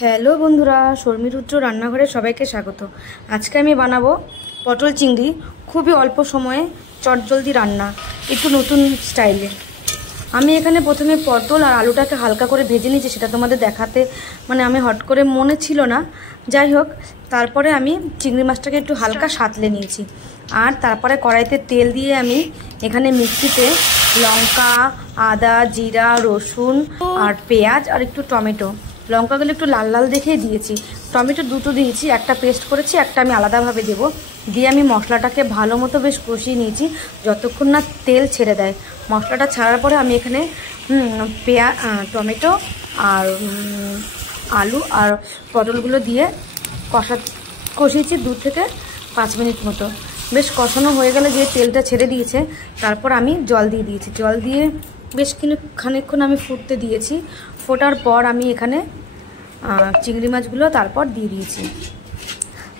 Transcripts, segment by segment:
Hello বন্ধুরা, শর্মিরুদ্র রান্নাঘরে সবাইকে স্বাগত। আজকে আমি বানাবো পটল চিংড়ি, খুবই অল্প সময়ে চটজলদি রান্না, একটু নতুন স্টাইলে। আমি এখানে প্রথমে পটল আর আলুটাকে হালকা করে ভেজে নিয়েছি, সেটা তোমাদের দেখাতে আমি হট করে মনে ছিল না। যাই হোক, তারপরে আমি চিংড়ি মাছটাকে একটু হালকা সাঁতলে নিয়েছি। আর তারপরে কড়াইতে তেল দিয়ে আমি এখানে মিক্সিতে লঙ্কা, আদা, জিরা, রসুন আর পেঁয়াজ আর একটু টমেটো, লঙ্কাগুলো একটু লাল লাল দেখেই দিয়েছি, টমেটো দুটো দিয়েছি, একটা পেস্ট করেছি, একটা আমি আলাদাভাবে দেবো। দিয়ে আমি মশলাটাকে ভালো মতো বেশ কষিয়ে নিয়েছি যতক্ষণ না তেল ছেড়ে দেয়। মশলাটা ছাড়ার পরে আমি এখানে টমেটো আর আলু আর পটলগুলো দিয়ে কষিয়েছি 2 থেকে 5 মিনিট মতো। বেশ কষানো হয়ে গেলে, যে তেলটা ছেড়ে দিয়েছে, তারপর আমি জল দিয়ে দিয়েছি। জল দিয়ে বেশ খানিকক্ষণ আমি ফুটতে দিয়েছি। ফোটার পর আমি এখানে চিংড়ি মাছগুলো তারপর দিয়ে দিয়েছি।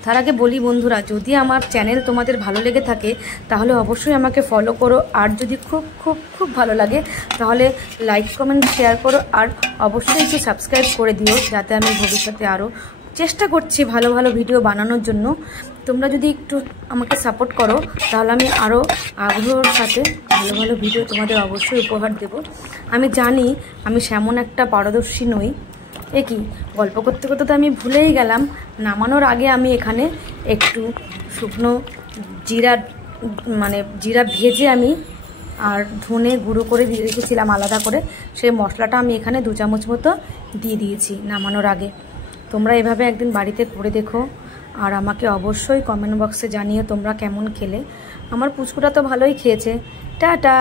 তার আগে বলি বন্ধুরা, যদি আমার চ্যানেল তোমাদের ভালো লেগে থাকে তাহলে অবশ্যই আমাকে ফলো করো, আর যদি খুব খুব খুব ভালো লাগে তাহলে লাইক, কমেন্ট, শেয়ার করো, আর অবশ্যই একটু সাবস্ক্রাইব করে দিও, যাতে আমি ভবিষ্যতে আরও চেষ্টা করছি ভালো ভালো ভিডিও বানানোর জন্য। তোমরা যদি একটু আমাকে সাপোর্ট করো তাহলে আমি আরও আগ্রহের সাথে ভালো ভালো ভিডিও তোমাদের অবশ্যই উপহার দেব। আমি জানি আমি সেমন একটা পারদর্শী নই। কি গল্প করতে করতে তো আমি ভুলেই গেলাম, নামানোর আগে আমি এখানে একটু শুকনো জিরা ভেজে আমি আর ধনে গুঁড়ো করে দিয়ে রেখেছিলাম আলাদা করে, সেই মশলাটা আমি এখানে 2 চামচ মতো দিয়ে দিয়েছি নামানোর আগে। তোমরা এভাবে একদিন বাড়িতে করে দেখো, আর আমাকে অবশ্যই কমেন্ট বক্সে জানিও তোমরা কেমন খেলে। আমার পুচকুটা তো ভালোই খেয়েছে। টাটা।